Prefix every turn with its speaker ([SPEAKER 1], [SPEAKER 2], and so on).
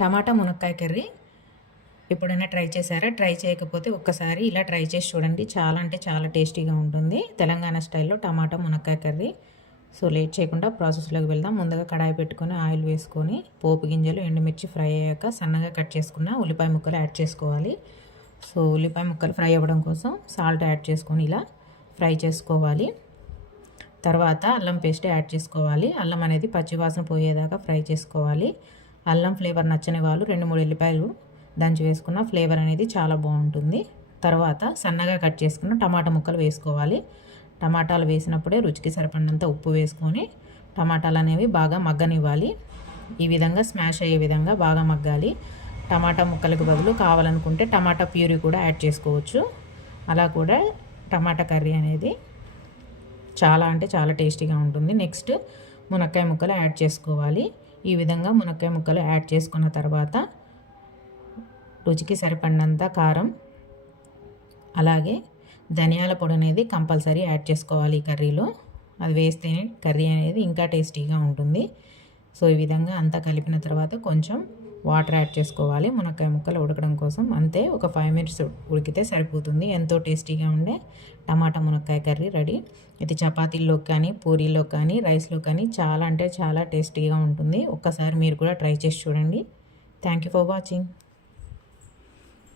[SPEAKER 1] టమాటా మునక్కాయ కర్రీ. ఎప్పుడైనా ట్రై చేశారా? ట్రై చేయకపోతే ఒక్కసారి ఇలా ట్రై చేసి చూడండి. చాలా అంటే చాలా టేస్టీగా ఉంటుంది. తెలంగాణ స్టైల్లో టమాటా మునక్కాయ కర్రీ. సో లేట్ చేయకుండా ప్రాసెస్లోకి వెళ్దాం. ముందుగా కడాయి పెట్టుకొని ఆయిల్ వేసుకొని పోపు గింజలు ఎండుమిర్చి ఫ్రై అయ్యాక సన్నగా కట్ చేసుకున్న ఉల్లిపాయ ముక్కలు యాడ్ చేసుకోవాలి. సో ఉల్లిపాయ ముక్కలు ఫ్రై అవ్వడం కోసం సాల్ట్ యాడ్ చేసుకొని ఇలా ఫ్రై చేసుకోవాలి. తర్వాత అల్లం పేస్ట్ యాడ్ చేసుకోవాలి. అల్లం అనేది పచ్చివాసన పోయేదాకా ఫ్రై చేసుకోవాలి. అల్లం ఫ్లేవర్ నచ్చని వాళ్ళు రెండు మూడు ఎల్లిపాయలు దంచి వేసుకున్న ఫ్లేవర్ అనేది చాలా బాగుంటుంది. తర్వాత సన్నగా కట్ చేసుకున్న టమాటా ముక్కలు వేసుకోవాలి. టమాటాలు వేసినప్పుడే రుచికి సరిపడినంత ఉప్పు వేసుకొని టమాటాలు అనేవి బాగా మగ్గనివ్వాలి. ఈ విధంగా స్మాష్ అయ్యే విధంగా బాగా మగ్గాలి. టమాటా ముక్కలకు బదులు కావాలనుకుంటే టమాటా ప్యూరీ కూడా యాడ్ చేసుకోవచ్చు. అలా కూడా టమాటా కర్రీ అనేది చాలా అంటే చాలా టేస్టీగా ఉంటుంది. నెక్స్ట్ మునక్కాయ ముక్కలు యాడ్ చేసుకోవాలి. ఈ విధంగా మునక్కాయ ముక్కలు యాడ్ చేసుకున్న తర్వాత రుచికి సరిపడినంత కారం అలాగే ధనియాల పొడి అనేది కంపల్సరీ యాడ్ చేసుకోవాలి ఈ కర్రీలో. అది వేస్తేనే కర్రీ అనేది ఇంకా టేస్టీగా ఉంటుంది. సో ఈ విధంగా అంతా కలిపిన తర్వాత కొంచెం వాటర్ యాడ్ చేసుకోవాలి. మునక్కాయ ముక్కలు ఉడకడం కోసం అంతే ఒక ఫైవ్ మినిట్స్ ఉడికితే సరిపోతుంది. ఎంతో టేస్టీగా ఉండే టమాటా మునక్కాయ కర్రీ రెడీ. ఇది చపాతీల్లో కానీ పూరీలో కానీ రైస్లో కానీ చాలా అంటే చాలా టేస్టీగా ఉంటుంది. ఒక్కసారి మీరు కూడా ట్రై చేసి చూడండి. Thank you for watching